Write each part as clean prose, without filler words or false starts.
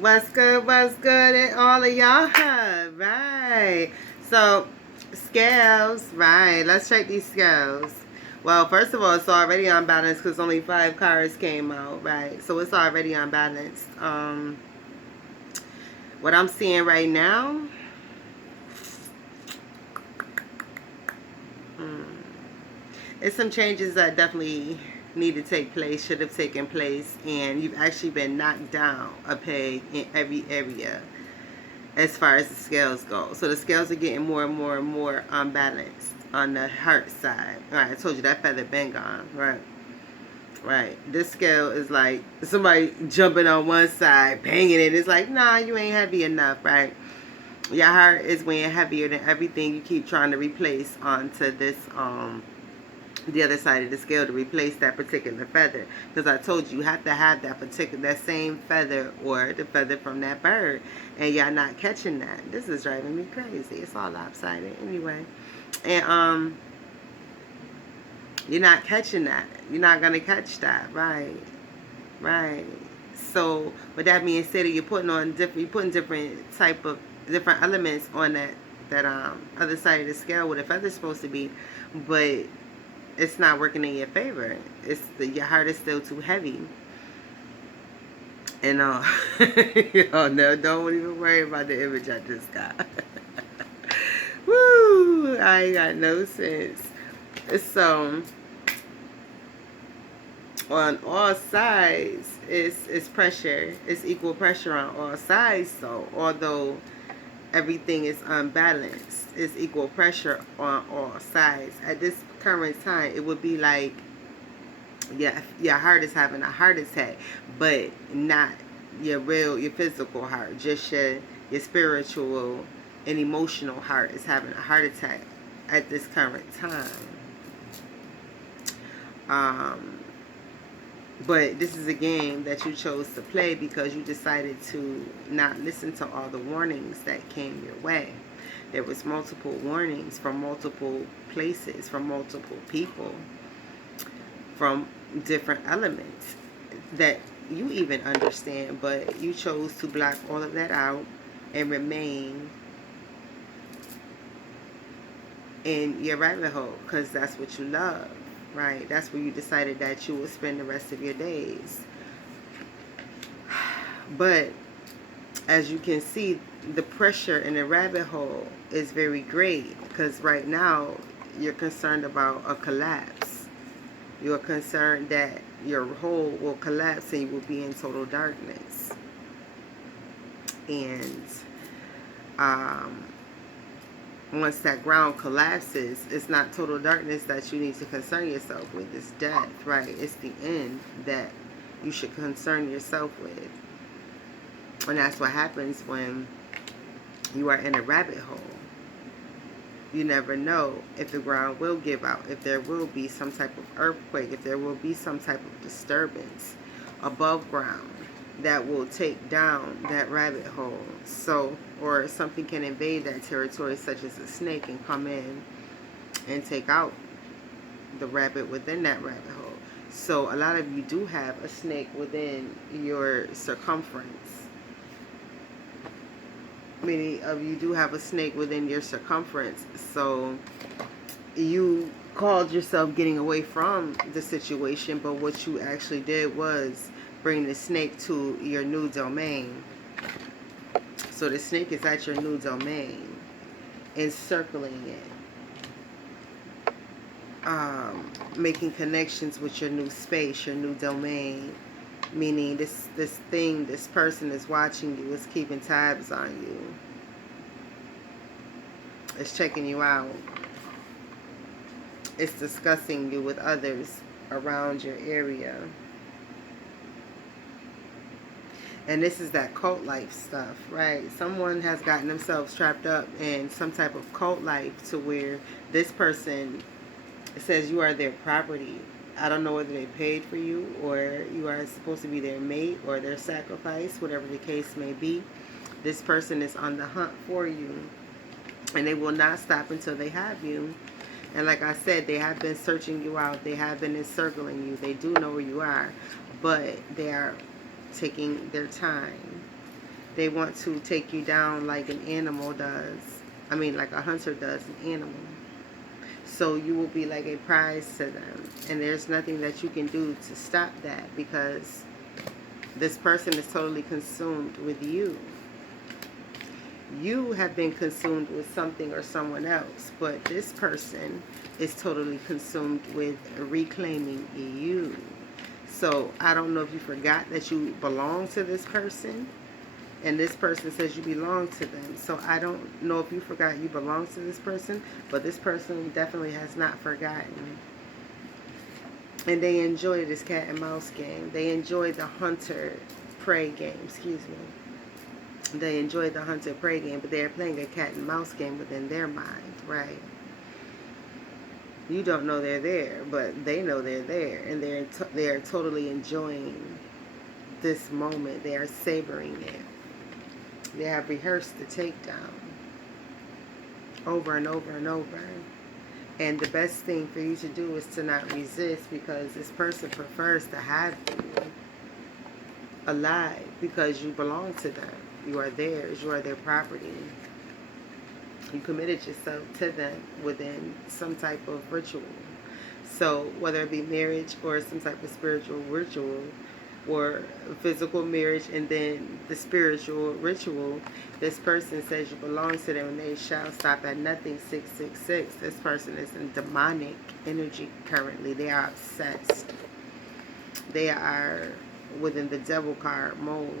What's good, and all of y'all? Right. So, scales, right. Let's check these scales. Well, first of all, it's already unbalanced because only 5 cards came out, right? So it's already unbalanced. What I'm seeing right now, hmm, it's some changes that definitely need to take place, should have taken place, and you've actually been knocked down a peg in every area as far as the scales go. So the scales are getting more and more and more unbalanced on the heart side. All right, I told you that feather been gone. Right, right. This scale is like somebody jumping on one side, banging it. It's like, nah, you ain't heavy enough, right? Your heart is weighing heavier than everything you keep trying to replace onto this the other side of the scale to replace that particular feather, because I told you have to have that same feather or the feather from that bird, and y'all not catching that. This is driving me crazy. It's all lopsided anyway, and you're not catching that. You're not gonna catch that. Right. So with that being said, you're putting different type of different elements on that other side of the scale where the feather's supposed to be, but it's not working in your favor. Your heart is still too heavy. And oh no, don't even worry about the image I just got. Woo! I ain't got no sense. So on all sides, it's pressure. It's equal pressure on all sides. So although everything is unbalanced, it's equal pressure on all sides. At this current time, it would be like, yeah, your heart is having a heart attack, but not your physical heart. Just your spiritual and emotional heart is having a heart attack at this current time. Um, but this is a game that you chose to play because you decided to not listen to all the warnings that came your way. There was multiple warnings from multiple places, from multiple people, from different elements that you even understand, but you chose to block all of that out and remain in your rabbit hole because that's what you love, right? That's where you decided that you would spend the rest of your days. But as you can see, the pressure in the rabbit hole is very great because right now you're concerned about a collapse. You're concerned that your hole will collapse and you will be in total darkness. And once that ground collapses, it's not total darkness that you need to concern yourself with. It's death, right? It's the end that you should concern yourself with. And that's what happens when you are in a rabbit hole. You never know if the ground will give out, if there will be some type of earthquake, if there will be some type of disturbance above ground that will take down that rabbit hole. So, or something can invade that territory, such as a snake, and come in and take out the rabbit within that rabbit hole. So a lot of you do have a snake within your circumference. Many of you do have a snake within your circumference. So you called yourself getting away from the situation, but what you actually did was bring the snake to your new domain. So the snake is at your new domain, encircling it, making connections with your new space, your new domain. Meaning this person is watching you, is keeping tabs on you, it's checking you out, it's discussing you with others around your area. And this is that cult life stuff, right? Someone has gotten themselves trapped up in some type of cult life to where this person says you are their property. I don't know whether they paid for you or you are supposed to be their mate or their sacrifice, whatever the case may be. This person is on the hunt for you, and they will not stop until they have you. And like I said, they have been searching you out. They have been encircling you. They do know where you are, but they are taking their time. They want to take you down like an animal does. I mean, like a hunter does an animal. So you will be like a prize to them. And there's nothing that you can do to stop that, because this person is totally consumed with you. You have been consumed with something or someone else, but this person is totally consumed with reclaiming you. So I don't know if you forgot that you belong to this person, and this person says you belong to them. So I don't know if you forgot you belong to this person, but this person definitely has not forgotten. And they enjoy this cat and mouse game. They enjoy the hunter prey game, excuse me. They enjoy the hunter prey game, but they're playing a cat and mouse game within their mind, right? You don't know they're there, but they know they're there, and they are totally enjoying this moment. They are savoring it. They have rehearsed the takedown over and over and over. And the best thing for you to do is to not resist, because this person prefers to have you alive, because you belong to them. You are theirs. You are their property. You committed yourself to them within some type of ritual. So whether it be marriage or some type of spiritual ritual, or physical marriage and then the spiritual ritual, this person says you belong to them and they shall stop at nothing. 666. This person is in demonic energy currently. They are obsessed. They are within the devil card mode.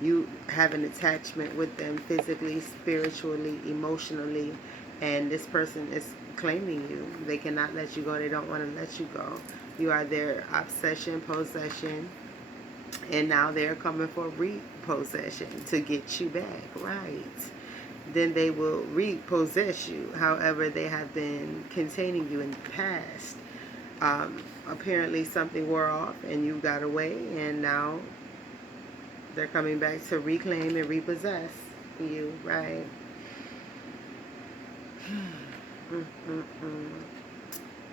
You have an attachment with them physically, spiritually, emotionally, and this person is claiming you. They cannot let you go. They don't want to let you go. You are their obsession, possession, and now they're coming for repossession to get you back, right? Then they will repossess you. However, they have been containing you in the past. Apparently something wore off and you got away, and now they're coming back to reclaim and repossess you, right?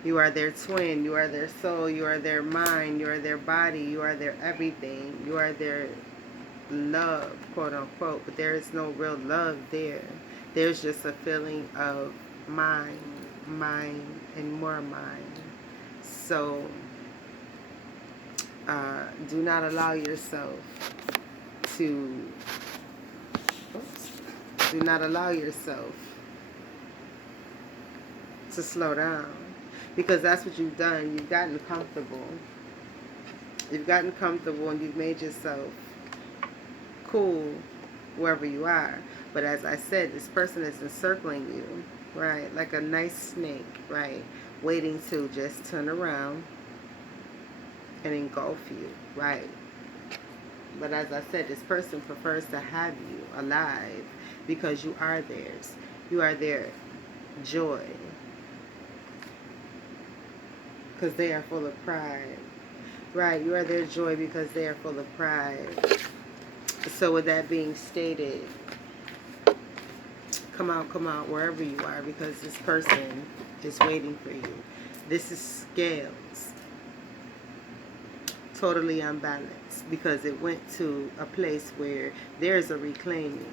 You are their twin. You are their soul. You are their mind. You are their body. You are their everything. You are their love, quote unquote. But there is no real love there. There's just a feeling of mine, and more mine. So do not allow yourself to, do not allow yourself to slow down, because that's what you've done. You've gotten comfortable. You've gotten comfortable and you've made yourself cool wherever you are. But as I said, this person is encircling you, right? Like a nice snake, right? Waiting to just turn around and engulf you, right? But as I said, this person prefers to have you alive because you are theirs. You are their joy. Because they are full of pride. Right, you are their joy because they are full of pride. So with that being stated, come out wherever you are, because this person is waiting for you. This is scales. Totally unbalanced, because it went to a place where there's a reclaiming.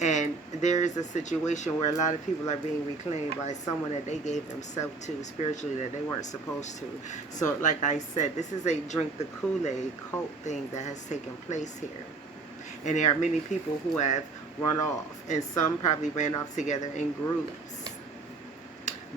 And there is a situation where a lot of people are being reclaimed by someone that they gave themselves to spiritually that they weren't supposed to. So like I said, this is a drink the Kool-Aid cult thing that has taken place here. And there are many people who have run off, and some probably ran off together in groups.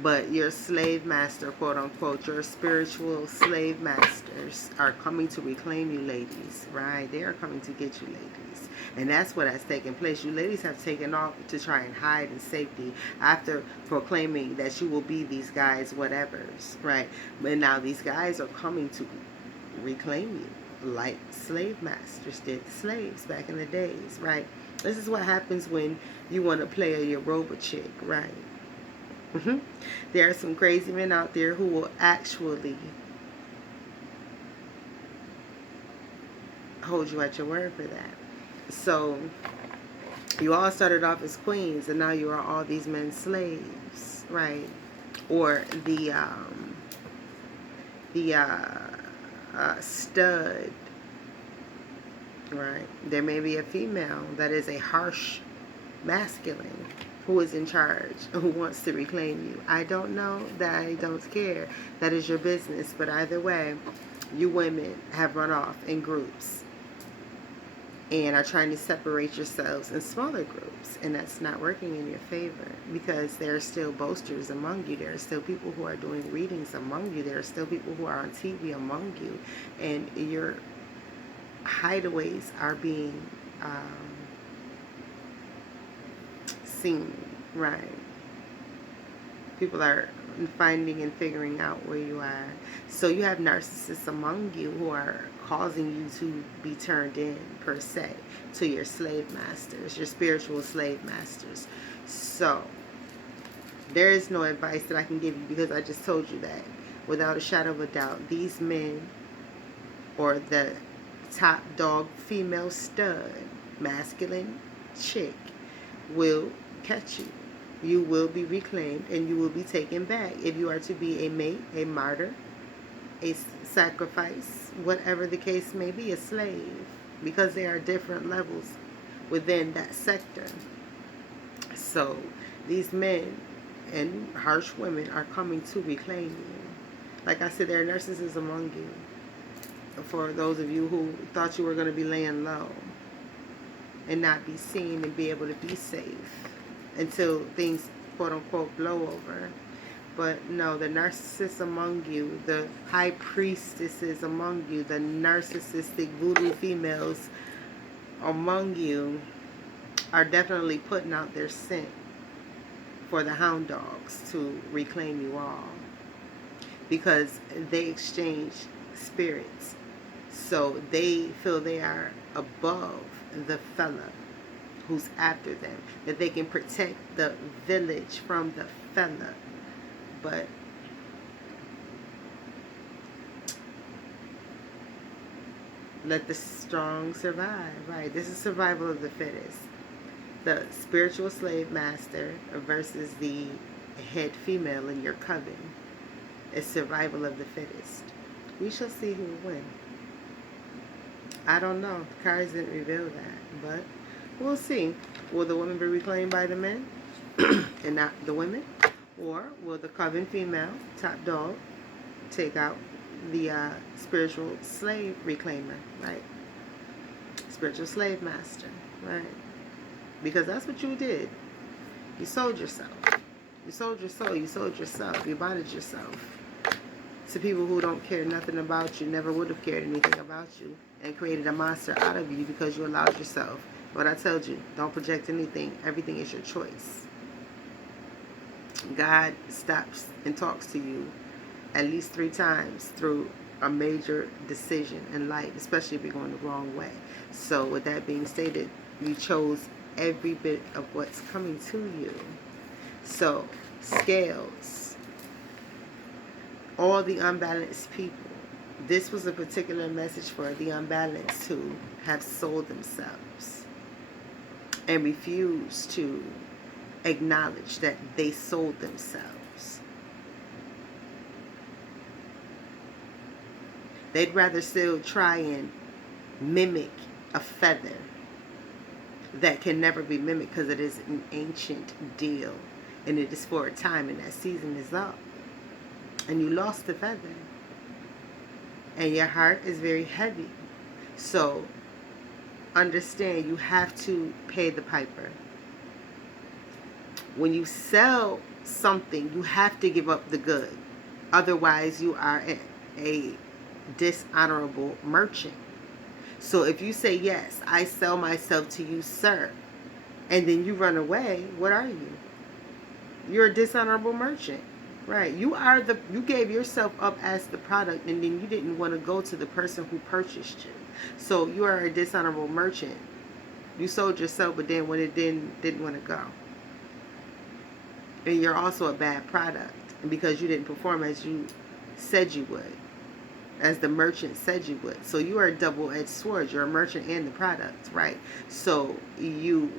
But your slave master, quote unquote, your spiritual slave masters are coming to reclaim you, ladies, right? They are coming to get you, ladies. And that's what has taken place. You ladies have taken off to try and hide in safety after proclaiming that you will be these guys' whatevers, right? But now these guys are coming to reclaim you like slave masters did the slaves back in the days, right? This is what happens when you want to play a Yoruba chick, right? There are some crazy men out there who will actually hold you at your word for that. So you all started off as queens, and now you are all these men's slaves, right? Or the stud Right. There may be a female that is a harsh masculine who is in charge, who wants to reclaim you. I don't know. That I don't care. That is your business. But either way, you women have run off in groups and are trying to separate yourselves in smaller groups, and that's not working in your favor, because there are still boasters among you. There are still people who are doing readings among you. There are still people who are on TV among you, and your hideaways are being seen. Right. People are finding and figuring out where you are. So you have narcissists among you who are causing you to be turned in, per se, to your slave masters, your spiritual slave masters. So there is no advice that I can give you, because I just told you that without a shadow of a doubt, these men, or the top dog female stud masculine chick, will catch you. You will be reclaimed and you will be taken back. If you are to be a mate, a martyr, a sacrifice, whatever the case may be, a slave, because there are different levels within that sector. So these men and harsh women are coming to reclaim you. Like I said, there are narcissists among you. For those of you who thought you were going to be laying low and not be seen and be able to be safe until things, quote unquote, blow over. But no, the narcissists among you, the high priestesses among you, the narcissistic voodoo females among you are definitely putting out their scent for the hound dogs to reclaim you all, because they exchange spirits. So they feel they are above the fella who's after them, that they can protect the village from the fella. But let the strong survive, right? This is survival of the fittest. The spiritual slave master versus the head female in your coven is survival of the fittest. We shall see who will win. I don't know. The cards didn't reveal that, but we'll see. Will the women be reclaimed by the men and not the women? Or will the coven female, top dog, take out the spiritual slave reclaimer, right? Spiritual slave master, right? Because that's what you did. You sold yourself. You sold your soul. You sold yourself. You bonded yourself to people who don't care nothing about you, never would have cared anything about you, and created a monster out of you because you allowed yourself. What I told you, don't project anything. Everything is your choice. God stops and talks to you at least 3 times through a major decision in life, especially if you're going the wrong way. So with that being stated, you chose every bit of what's coming to you. So, scales, all the unbalanced people. This was a particular message for the unbalanced who have sold themselves and refuse to acknowledge that they sold themselves. They'd rather still try and mimic a feather that can never be mimicked, because it is an ancient deal and it is for a time, and that season is up, and you lost the feather and your heart is very heavy. So understand, you have to pay the piper. When you sell something, you have to give up the good. Otherwise, you are a dishonorable merchant. So if you say, yes, I sell myself to you, sir, and then you run away, what are you? You're a dishonorable merchant, right? You gave yourself up as the product, and then you didn't want to go to the person who purchased you. So you are a dishonorable merchant. You sold yourself, but then when it didn't want to go. And you're also a bad product, because you didn't perform as you said you would, as the merchant said you would. So you are a double-edged sword. You're a merchant and the product, right? So you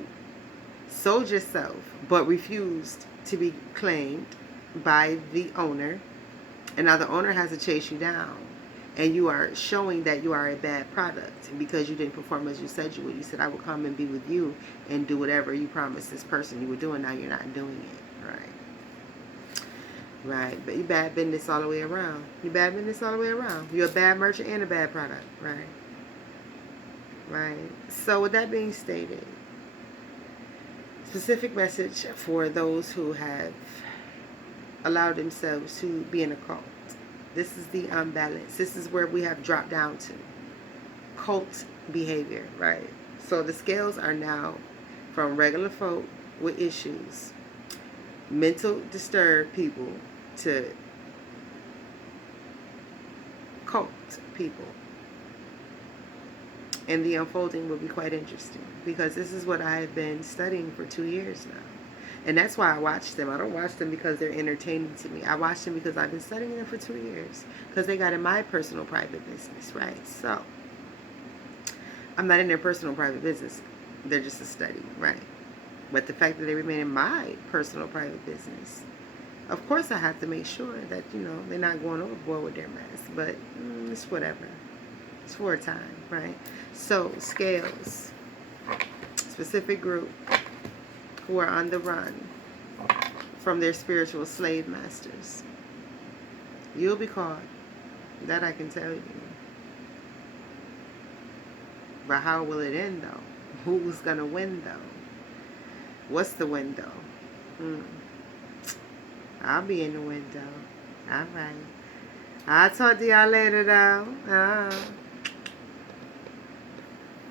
sold yourself, but refused to be claimed by the owner, and now the owner has to chase you down. and you are showing that you are a bad product because you didn't perform as you said you would. You said, I will come and be with you and do whatever you promised this person you were doing. Now you're not doing it. Right. But you bad business all the way around. You bad business all the way around. You're a bad merchant and a bad product. Right. So with that being stated, specific message for those who have allowed themselves to be in a cult. This is the unbalance. This is where we have dropped down to cult behavior, right? So the scales are now from regular folk with issues, mental disturbed people, to cult people. And the unfolding will be quite interesting because this is what I have been studying for 2 years now. And that's why I watch them. I don't watch them because they're entertaining to me. I watch them because I've been studying them for 2 years. Because they got in my personal private business, right? So, I'm not in their personal private business. They're just a study, right? But the fact that they remain in my personal private business, of course I have to make sure that, they're not going overboard with their mess. But it's whatever. It's for a time, right? So, scales. Specific group who are on the run from their spiritual slave masters. You'll be caught. That I can tell you. But how will it end, though? Who's going to win, though? What's the window? I'll be in the window. All right. I'll talk to y'all later, though.